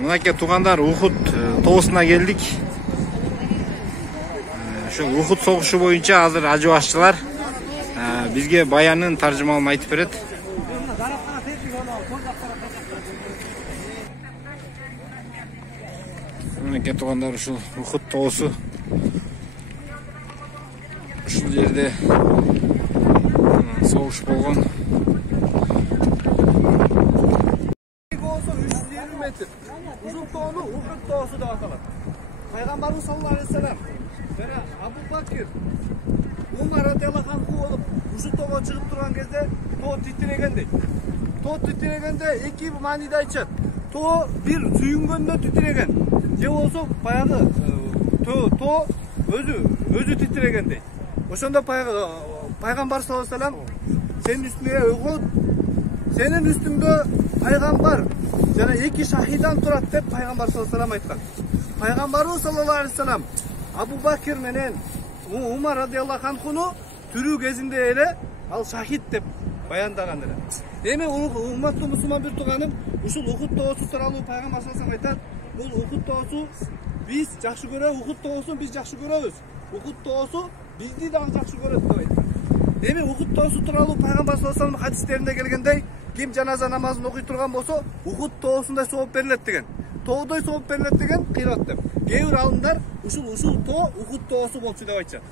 Мынакей туугандар, Ухуд тоосуна келдик. Ушул Ухуд согушу боюнча азыр ажы башчылар бизге баянын таржымалын айтып берет. Мынакей туугандар, ушул Ухуд тоосу. Ушул жерде согуш болгон. Uzun toğunu Uhud toğusu da atalım. Peygamberimiz sallallahu aleyhi ve sellem ve Abu Bakir Umar radıyallahu anh olup Uhud toğu çıkıp duran gezde toğu titregende. Toğu titregende iki manida aytışat. Toğu bir suyungönde titregen. Je olsa bayağı toğu özü titregende. Oşonda Peygamber sallallahu aleyhi ve sellem senin üstüne Uhud, senin üstünde Peygamber jana iki şahidan turat dep Peygamber sallallahu aleyhi ve sellem aytkan. Peygamberimiz sallallahu aleyhi ve sellem Abu Bakir menen Umar radıyallahu anh'unu türü gezinde ele al şahit dep bayandagan ele. Demi ummatlı Müslüman bir tuğanım uşul Uhud toğusu turalуу Peygamber sallallahu aleyhi ve sellem aytат. Bul Uhud toğusu biz жақсы көрөбүz, Uhud toğusun biz жақсы көрөбүz. Uhud toğusu bizdi dagы жақсы көрөт деп aytkan. Demi Uhud toğusu turalуу Peygamber sallallahu aleyhi ve sellem hadislerinde gelgендей kim janaza namazını okuy turgan bolsa Uhud toğusunda sowap berilet деген. Тоодой сооп берилет деген кыйрат деп. Кээ бир алымдар ушул тоо Ухуд тоосу болчу деп айтышат.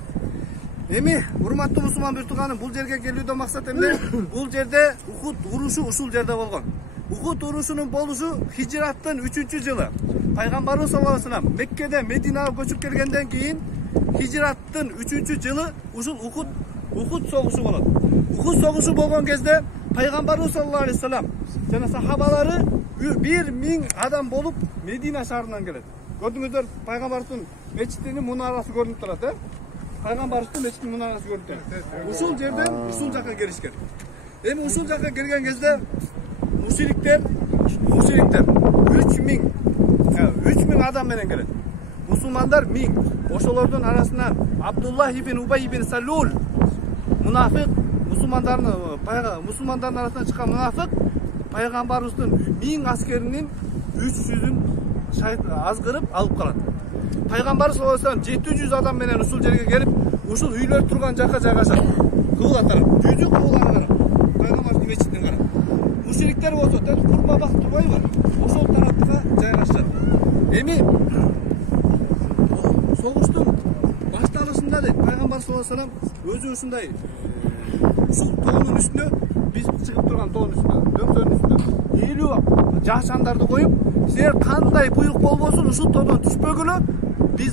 Эми урматтуу мусулман бир тууганым, бул жерге келүүдөн максат эмне? Бул жерде Ухуд урушу ушул жерде болгон. Ухуд урушунун болушу хижраттын 3-жылы. Пайгамбарыбыз саллаллаху алейхи ва саллям Меккеден Мединага көчүп келгенден кийин хижраттын 3-жылы ушул Ухуд согушу болот. Ухуд согушу болгон кезде Пайгамбарыбыз саллаллаху алейхи ва саллям жана сахабалары 1000 адам болуп Медина шаарынан келет. Көрдүңүздөр, Пайгамбардын мечитинин мунарасы көрүнүп турат, Пайгамбардын мечитинин мунарасы көрүнүп турат. Ушул жерден ушул жака келишкен. Эми ушул жака келген кезде мушриктер 3000 адам менен келет. Мусулмандар 1000. Ошолордун арасынан Абдуллах ибн Убай ибн Салул мунафик, мусулмандардын арасынан чыккан мунафик Пайгамбарыбыздын 1000 аскеринин 300-ün азгырып алып калат. Пайгамбар саллаллаху алейхи ва саллям 700 адам менен ушул жерге келип, ушул үйлөр турган жакка жайгашат. Кыбла тарап, жүзү кыбланы карап, Пайгамбардын мечитине карап. Мушриктер болсо, курма бак турбайбы? Ошол тарапка жайгашат. Эми согуштун башталышында дейт Пайгамбар саллаллаху алейхи ва саллям өзү ушундай ушул тоонун үстүнө biz çıkıp turgan toğun üstüne, dömsönün üstüne 50 жашандарды коюп, силер кандай буйрук болбосун ушул тоодон түшпөгүлө,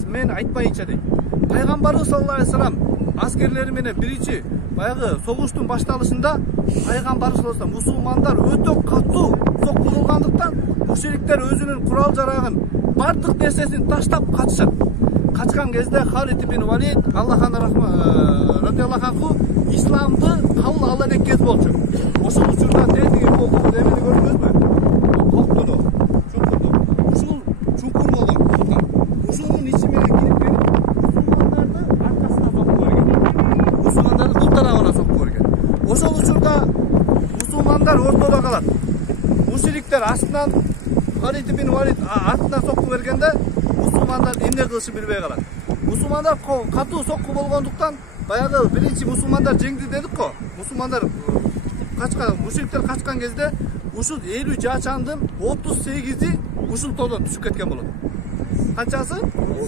мен айтпайынча дейт. Пайгамбарыбыз саллаллаху алейхи ва саллям аскерлери менен биринчи баягы согуштун башталышында Пайгамбарыбыз саллаллаху алейхи ва саллям мусулмандар өтө катуу соккулгандыктан мушриктер өзүнүн курал жарагын, бардык нерсесин таштап качышат. Качкан кезде Халид ибн Валид Аллахан радıyallahu anhu İslam'dı kavul alan kez bolчу. Ошол учурда тетиги окуп эмени көрдүңүзбү? Коктону, чуңкурду. Ушул чуңкур болгон. Ушунун ичи менен кирип келип, мусулмандарды аркасына сокуп берген. Мусулмандарды бул тарабына сокуп берген. Ошол учурда мусулмандар ортодо калат. Мушриктер астынан Халид ибн Валид артынан сокуп бергенде мусулмандар эмне кылышын билбей калат. Мусулмандар катуу сокку болгондуктан баягы биринчи мусулмандар жеңди дедик го. Мусулмандар качкан, мушриктер качкан кезде ушул 50 жачандын 38и ушул тоодон түшүп кеткен болот. Канчасы?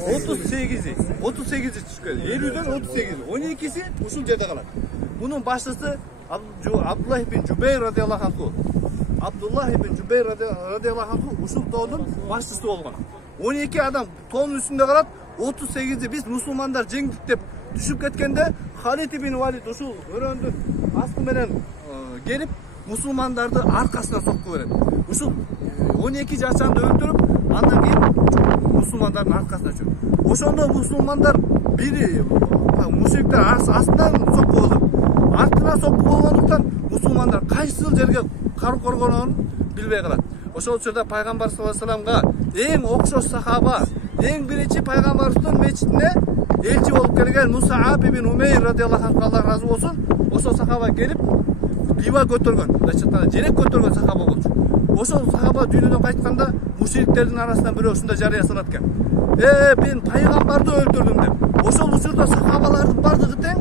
38и түшкөн. 50дөн 38и. 12си ушул жерде калат. Бунун башчысы Абдуллах ибн Жубейр радıyallahu anhu. Абдуллах ибн Жубейр радıyallahu anhu ушул тоодун башчысы болгон. 12 адам тоонун үстүндө калат. 38и биз мусулмандар жеңдик деп түшүп кеткенде Халид ибн Валид ушул өрөөндүн асты менен келип мусулмандарды аркасына сокку берет. Ушул 12 жачанды өлтүрүп, андан кийин мусулмандардын аркасына чөп. Ошондо мусулмандар бири мушриктер астынан сокку болуп, артынан сокку болгондуктан мусулмандар кайсыл жерге карып коргонун билбей калат. Ошол учурда Пайгамбар саллаллаху алейхи ва саллямга эң окшош сахаба, эң биринчи Пайгамбардын мечитине элчи болуп келген Мусааб ибн Умейр радıyallahu anh Аллах разы болсун, ошол сахаба келип дива көтөргөн, жерек көтөргөн сахаба болчу. ошол сахаба дүйнөдөн кайтканда мушриктердин арасынан бирөө ушундай жарыя салат экен. Мен пайгамбарды өлтүрдүм деп. Ошол учурда сахабалардын бардыгы тең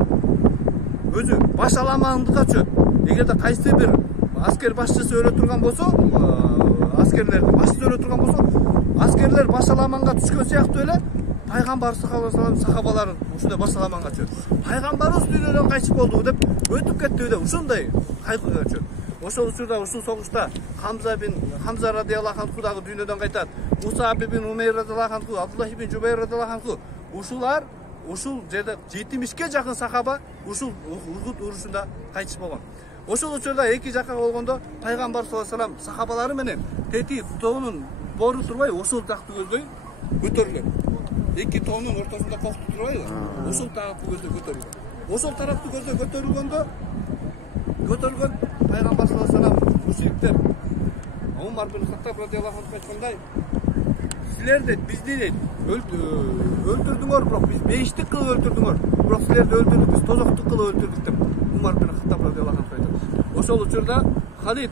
өзү баш аламандыкка түшөт. Эгерде кайсы бир аскер башчысы өлө турган болсо, аскерлердин башчысы өлө турган болсо, аскерлер баш аламанга түшкөн сыяктуу эле пайгамбар сахабаларын ушундай баш аламанга түшөт. Пайгамбарыбыз дүйнөдөн кайтып болду деп өтүп кетти деп ушундай кайгыга түшөт. Ошол учурда ушул согушта Хамза радиаллаху анху дагы дүйнөдөн кайтат. Муса ибн Умейр радиаллаху анху, Абдуллах ибн Жубайр радиаллаху анху, ушулар ушул жерде 70ке жакын сахаба ушул Ухуд урушунда кайтыш болгон. Ошол учурда эки жакка болгондо пайгамбар саллаллаху алейхи вассалам сахабалары менен тети тоонун бору турбай ошол жакты көздөй көтөрүлөт. Эки тоонун ортосунда кокту турбайбы? Ошол тарапты көздөй көтөрүлгөн. Ошол тарапты көздөй көтөрүлгөндө пайгамбар саллаллаху алейхи вассалам мушриктер Умар бин Хаттаб радиаллаху анху айткандай, силерде бизди өлтүрдүңөр, бирок биз бейиштик кылып өлтүрдүңөр, бирок силерди өлтүрдүк, биз тозоктук кылып өлтүрдүк деп Умар бин Хаттаб радиаллаху анху айтат. Ошол учурда Халид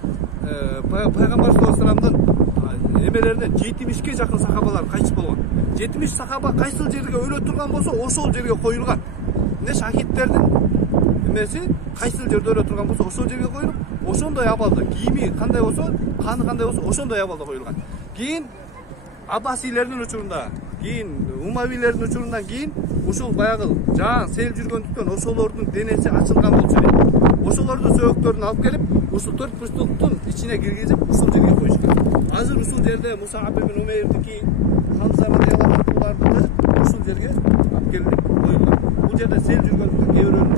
пайгамбар саллаллаху алейхи вассаламдын эмелеринен 70ке жакын сахабалар кайтыш болгон. 70 сахаба кайсыл жерге өлө турган болсо, ошол жерге коюлган. Эмне шахидтердин эмеси кайсыл жерде өлө турган болсо, ошол жерге коюлуп, ошондой абалда кийими кандай болсо, каны кандай болсо, ошондой абалда коюлган. Кийин Аббасилердин учурунда, кийин Умавилердин учурундан кийин ушул баягы жаан сел жүргөндүктөн ошолордун денеси ачылган болчу дейт. Ошолордун сөөгдөрүн алып келип, ушул 4 бурчтуктун ичине киргизип, ушул жерге коюшкан. Азыр ушул жерде Муса ибн Умейрдики, Хамза радиаллаху анхулардыкы ушул жерге алып келип коюлган. Бул жерде сел жүргөндүктөн кээ бирөөнүн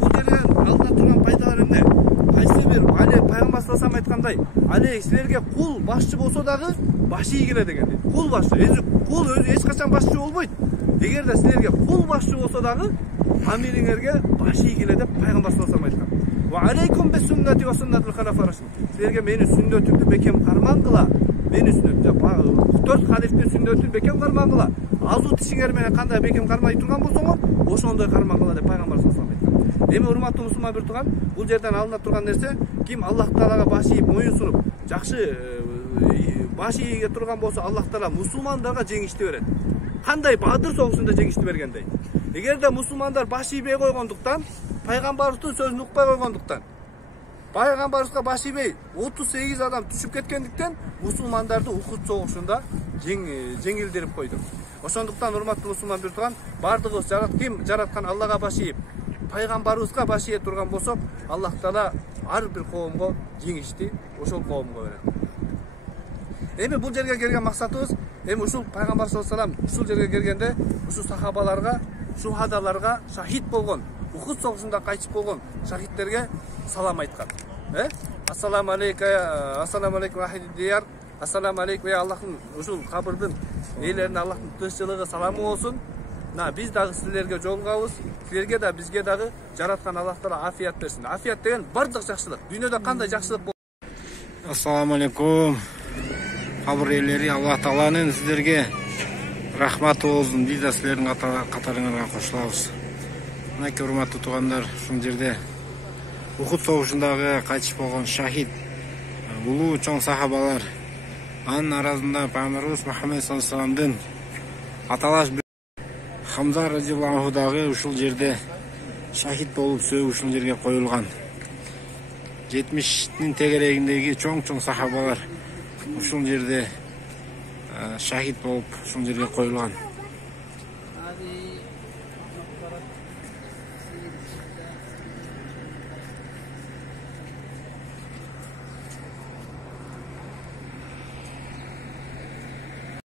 бул жерден алдына турган пайдалар эмне? Кайсы бир пайгамбар саллаллаху алейхи айткандай, али силерге кул башчы болсо дагы башы ийгиле деген дейт. Кул башчы, кул өзү эч качан башчы болбойт. Эгерде силерге кул башчы болсо дагы амириңерге башы ийгиле деп пайгамбар саллаллаху алейхи айткан. Ва алейкум бис суннати ва суннатул халафа рашид. Силерге менин сүннөтүмдү бекем карман кыла. Менин сүннөтүмдү 4 халифтин сүннөтүн бекем карман кыла. Азу тишиңер менен кандай бекем кармай турган болсоңор, ошондой карман кыла деп пайгамбар саллаллаху алейхи айткан. Эми урматтуу мусулман бир турган, бул жерден алына турган нерсе, ким Аллах Таалага баш ийип, моюн сунуп, жакшы баш ийиге турган болсо, Аллах Таала мусулмандарга жеңишти берет. Кандай Бадыр согушунда жеңишти бергендей. Эгерде мусулмандар баш ийбей койгондуктан, пайгамбардын сөзүн укпай койгондуктан, пайгамбарыбызга баш ийбей 38 адам түшүп кеткендиктен, мусулмандарды Ухуд согушунда жеңилдирип койду. Ошондуктан урматтуу мусулман бир турган, бардыгыбыз ким жараткан Аллага баш ийип, пайгамбарыбызга баш ийе турган болсок, Аллах Таала ар бир коомго жеңишти ошол коомго берет. Эми бул жерге келген максатыбыз, эми ушул пайгамбар саллаллаху алейхи вассалам ушул жерге келгенде, ушул сахабаларга, шухадаларга, шахид болгон, Ухуд согушунда кайтып болгон шахидтерге салам айткан. Ассаламу алейкум ахид дияр. Ассаламу алейкум Аллахтын ушул кабырдын ээлерине Аллахтын тынччылыгы, саламы болсун. Биз дагы силерге жолугабыз, силерге да бизге дагы жараткан Аллах Таала афият берсин. Афият деген бардык жакшылык. Дүйнөдө кандай жакшылык болот? Ассаламу алейкум. Кабыр ээлери, Аллах Тааланын силерге рахматы болсун. Биз да силердин катарыңарга кошулабыз. Мынакей урматтуу туугандар, ушул жерде Ухуд согушундагы кайтыш болгон шахид, улуу чоң сахабалар, анын арасында пайгамбарыбыз Мухаммед саллаллаху алейхи вассаламдын аталаш Хамза радиаллаху анху дагы ушул жерде шахид болуп сөөгү ушул жерге коюлган. 70-тин тегерегиндеги чоң сахабалар ушул жерде шахид болуп ушул жерге коюлган.